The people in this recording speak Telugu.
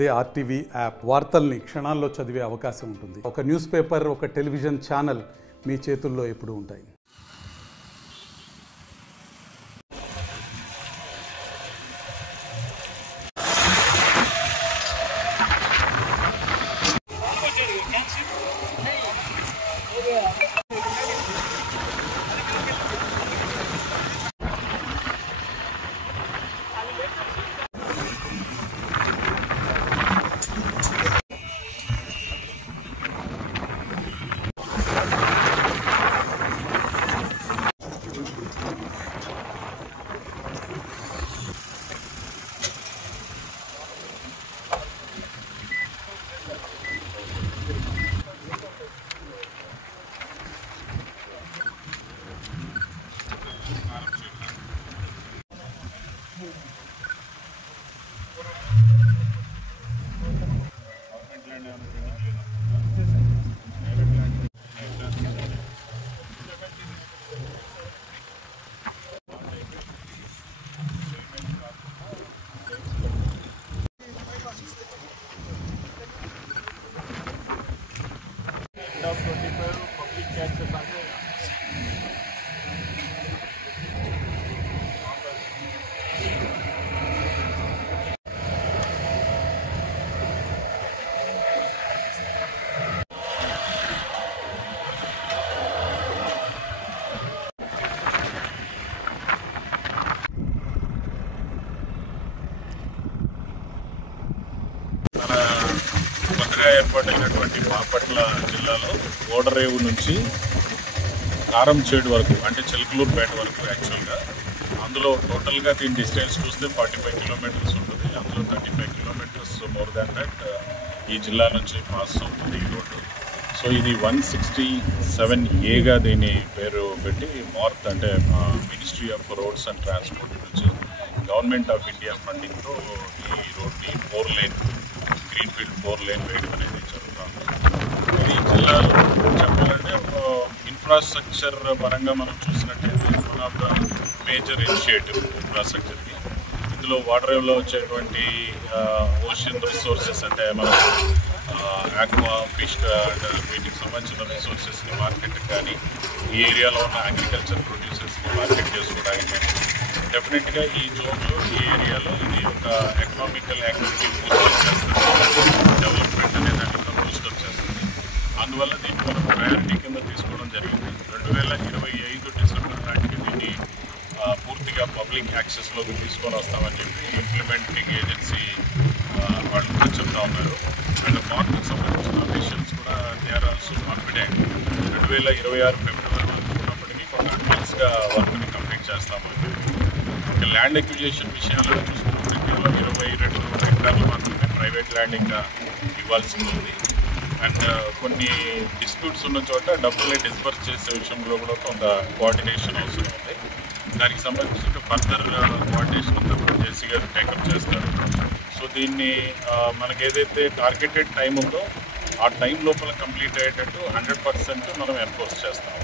అదే ఆర్టీవీ యాప్ వార్తల్ని క్షణాల్లో చదివే అవకాశం ఉంటుంది. ఒక న్యూస్ పేపర్, ఒక టెలివిజన్ ఛానల్ మీ చేతుల్లో ఎప్పుడూ ఉంటాయి. కొత్తగా ఏర్పాటైనటువంటి బాపట్ల జిల్లాలో ఓడరేవు నుంచి కారంచేడు వరకు అంటే చిలకలూరుపేట వరకు యాక్చువల్గా అందులో టోటల్గా దీని డిస్టెన్స్ చూస్తే 45 కిలోమీటర్స్ ఉంటుంది. అందులో 35 కిలోమీటర్స్ మోర్ దాన్ దట్ ఈ జిల్లా నుంచి పాస్ అవుతుంది ఈ రోడ్డు. సో ఇది 167A దీని పేరు పెట్టి మార్క్ అంటే ministry of roads and transport నుంచి గవర్నమెంట్ ఆఫ్ ఇండియా ఫండింగ్తో ఈ రోడ్ని 4 లేన్ గ్రీన్ఫీల్డ్ 4 లేన్ వేయడం అనేది జరుగుతుంది. ఈ జిల్లాలో చెప్పాలంటే ఇన్ఫ్రాస్ట్రక్చర్ పరంగా మనం చూసినట్టయితే one of the major initiative ఇన్ఫ్రాస్ట్రక్చర్కి ఇందులో వాటర్ వేవ్లో వచ్చేటువంటి ఓషన్ రిసోర్సెస్ అంటే మనం ఆక్వా ఫిష్ వీటికి సంబంధించిన రిసోర్సెస్ని మార్కెట్కి కానీ ఈ ఏరియాలో ఉన్న అగ్రికల్చర్ ప్రొడ్యూసర్స్ని మార్కెట్ చేసుకోవడానికి కానీ డెఫినెట్గా ఈ జోన్లో ఈ ఏరియాలో ఇది ఒక ఎకనామికల్ యాక్టివిటీ బూస్టప్ చేస్తుంది, డెవలప్మెంట్ అనే దాన్ని కూడా బూస్టప్ చేస్తుంది. అందువల్ల దీన్ని మనం ప్రయారిటీ కింద తీసుకోవడం జరిగింది. 2025 డిసెంబర్ నాటికి దీన్ని పూర్తిగా పబ్లిక్ యాక్సెస్లోకి తీసుకొని వస్తామని చెప్పి ఇంప్లిమెంటింగ్ ఏజెన్సీ వాళ్ళు కూడా చెప్తా ఉన్నారు. అండ్ మార్కెట్కి సంబంధించిన అఫీషియల్స్ కూడా దే ఆర్ ఆల్సో కాన్ఫిడెంట్ 2026 ఫిబ్రవరి వరకు ఉన్నప్పటికీ కొంత అడ్వాన్స్గా వర్క్ని కంప్లీట్ చేస్తామని చెప్పి. ల్యాండ్ ఎక్విజిషన్ విషయాల్లో చూసుకుంటే కేవలం 22 హెక్టార్లు మాత్రమే ప్రైవేట్ ల్యాండ్ ఇంకా ఇవ్వాల్సి ఉంది. అండ్ కొన్ని డిస్ప్యూట్స్ ఉన్న చోట డబ్బుల్ని డిస్బర్స్ చేసే విషయంలో కూడా కొంత కోఆర్డినేషన్ అవసరం ఉంది. దానికి సంబంధించిన ఫర్దర్ కోఆర్డినేషన్ అంతా కూడా జేసీ గారు టేకప్ చేస్తారు. సో దీన్ని మనకి ఏదైతే టార్గెటెడ్ టైం ఉందో ఆ టైం లోపల కంప్లీట్ అయ్యేటట్టు 100% మనం ఎన్ఫోర్స్ చేస్తాం.